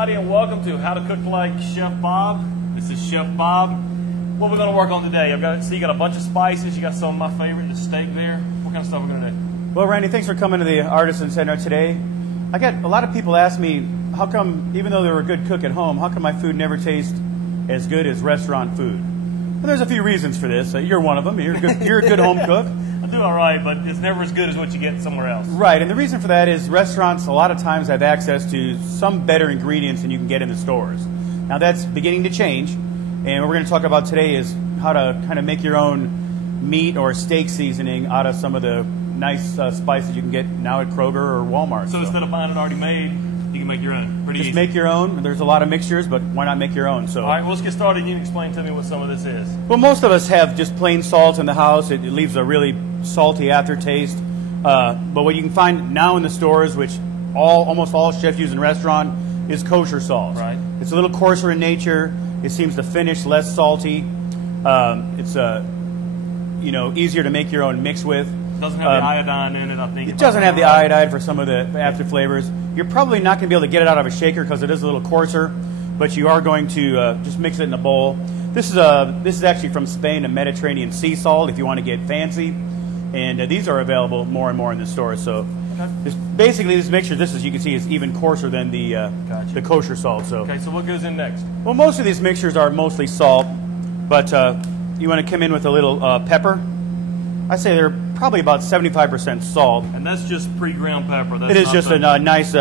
everybody, and welcome to How to Cook Like Chef Bob. This is Chef Bob. What we're going to work on today, you got a bunch of spices. You got some of my favorite, the steak there. What kind of stuff we're going to do? Well, Randy, thanks for coming to the Artisan Center today. I got a lot of people ask me, how come, even though they're a good cook at home, how come my food never tastes as good as restaurant food? Well, there's a few reasons for this. You're one of them. You're a good home cook. I do all right, but it's never as good as what you get somewhere else. Right, and the reason for that is restaurants a lot of times have access to some better ingredients than you can get in the stores. Now that's beginning to change, and what we're going to talk about today is how to kind of make your own meat or steak seasoning out of some of the nice spices you can get now at Kroger or Walmart. So instead of buying it already made, you can make your own. Pretty easy. Just make your own. There's a lot of mixtures, but why not make your own? So, all right, well, let's get started. You can explain to me what some of this is. Well, most of us have just plain salt in the house. It leaves a really salty aftertaste. But what you can find now in the stores, which almost all chefs use in restaurant, is kosher salt. Right. It's a little coarser in nature. It seems to finish less salty. It's easier to make your own mix with. It doesn't have the iodine in it, I think. It doesn't have the iodine for some of the after flavors. You're probably not going to be able to get it out of a shaker because it is a little coarser, but you are going to just mix it in a bowl. This is actually from Spain, a Mediterranean sea salt if you want to get fancy, and these are available more and more in the stores. So basically this mixture, as you can see, is even coarser than the kosher salt. So okay, so what goes in next? Well, most of these mixtures are mostly salt, but you want to come in with a little pepper. I say they're probably about 75% salt. And that's just pre-ground pepper. That's it is just a nice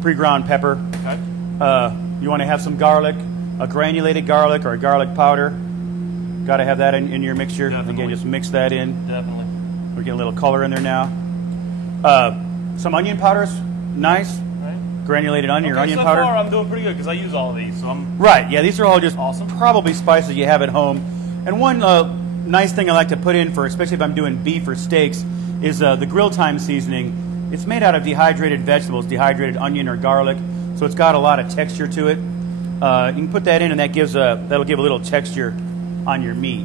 pre-ground pepper. Okay. You want to have some garlic, a granulated garlic or a garlic powder. Got to have that in your mixture. Definitely. Again, just mix that in. Definitely. We're getting a little color in there now. Some onion powders, nice. Right. Granulated onion or onion so powder. Far I'm doing pretty good because I use all of these. So I'm right. Yeah, these are all just awesome. Probably spices you have at home. And one nice thing I like to put in for, especially if I'm doing beef or steaks, is the grill time seasoning. It's made out of dehydrated vegetables, dehydrated onion or garlic, so it's got a lot of texture to it. You can put that in, and that'll give a little texture on your meat.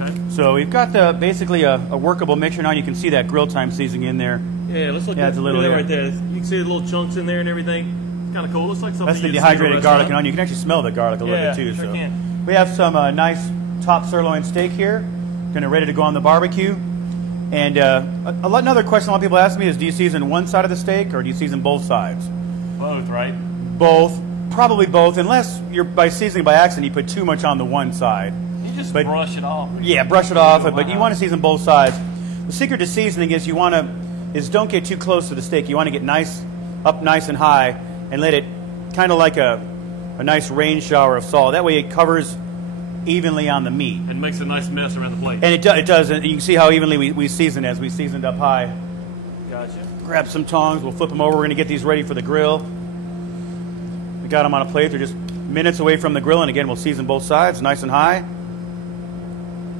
Okay. So we've got basically a workable mixture now. You can see that grill time seasoning in there. Yeah, let's look at a little right there. You can see the little chunks in there and everything. It's kind of cool. Looks like something. That's the dehydrated garlic and onion. You can actually smell the garlic a little bit too. Sure so can. we have some nice top sirloin steak here, ready to go on the barbecue. And another question a lot of people ask me is, do you season one side of the steak or do you season both sides? Both, right? Both, probably both, unless by seasoning by accident you put too much on the one side. You just brush it off. Yeah, brush it off, but you want to season both sides. The secret to seasoning is don't get too close to the steak. You want to get nice and high and let it kind of like a nice rain shower of salt. That way it covers evenly on the meat. And makes a nice mess around the plate. And it does. And you can see how evenly we season as we seasoned up high. Gotcha. Grab some tongs. We'll flip them over. We're going to get these ready for the grill. We got them on a plate. They're just minutes away from the grill. And again, we'll season both sides nice and high.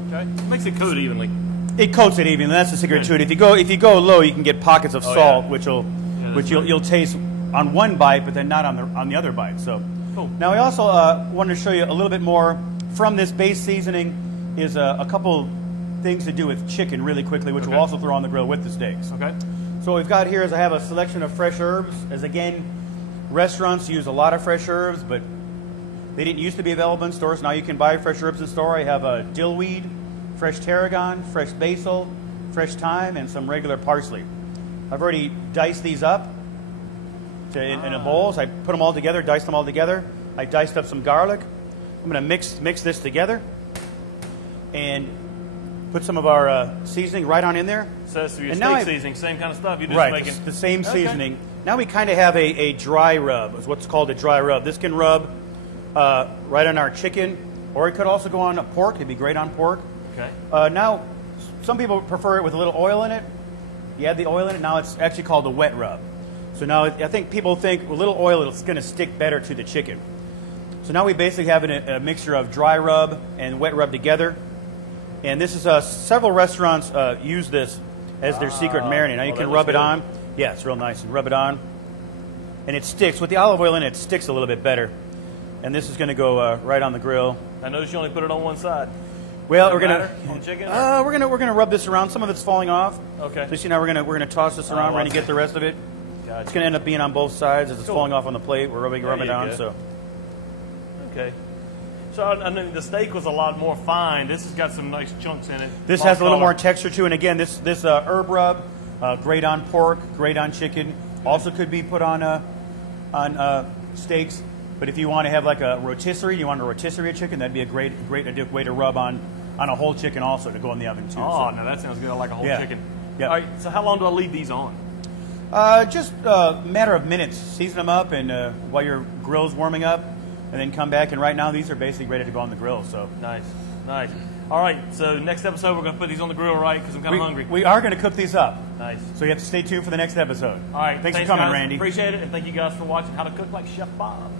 Okay. It makes it coat evenly. It coats it evenly. That's the secret to it. If you go low, you can get pockets of salt, which you'll taste on one bite, but then not on the other bite. So cool. Now we also wanted to show you a little bit more from this base seasoning. Is a couple things to do with chicken really quickly, which we'll also throw on the grill with the steaks. Okay. So what we've got here is I have a selection of fresh herbs. As again, restaurants use a lot of fresh herbs, but they didn't used to be available in stores. Now you can buy fresh herbs in store. I have a dillweed, fresh tarragon, fresh basil, fresh thyme, and some regular parsley. I've already diced these up in a bowl. So I put them all together, diced them all together. I diced up some garlic. I'm going to mix this together and put some of our seasoning right on in there. So it's your steak seasoning, same kind of stuff. You're just making the same seasoning. Now we kind of have a dry rub. Is what's called a dry rub. This can rub right on our chicken, or it could also go on a pork. It'd be great on pork. Okay. Now, some people prefer it with a little oil in it. You add the oil in it. Now it's actually called a wet rub. So now I think people think with a little oil it's going to stick better to the chicken. So now we basically have a mixture of dry rub and wet rub together. And this is several restaurants use this as their secret marinade. Now you can rub it on. Yeah, it's real nice. You rub it on, and it sticks. With the olive oil in it, it sticks a little bit better. And this is going to go right on the grill. I noticed you only put it on one side. Well, we're gonna on chicken. we're gonna rub this around. Some of it's falling off. Okay. So you know we're gonna toss this around. We're gonna get the rest of it. Gotcha. It's going to end up being on both sides as it's Cool. falling off on the plate. We're rubbing it down. go. So Okay. So I mean, the steak was a lot more fine. This has got some nice chunks in it. this has a little more texture to it. And again, this herb rub, great on pork, great on chicken. Also could be put on steaks. But if you want to have like a rotisserie, you want a rotisserie chicken, that'd be a great way to rub on a whole chicken also to go in the oven too. Oh, so. no, that sounds good. I like a whole Yeah. chicken. Yeah. All right. So how long do I leave these on? Just a matter of minutes. Season them up and while your grill's warming up, and then come back. And right now, these are basically ready to go on the grill. So Nice, nice. All right. So next episode, we're gonna put these on the grill, right? Because I'm kind of hungry. we are going to cook these up. Nice. So you have to stay tuned for the next episode. All right. Thanks for coming, guys. Randy. Appreciate it, and thank you guys for watching How to Cook Like Chef Bob.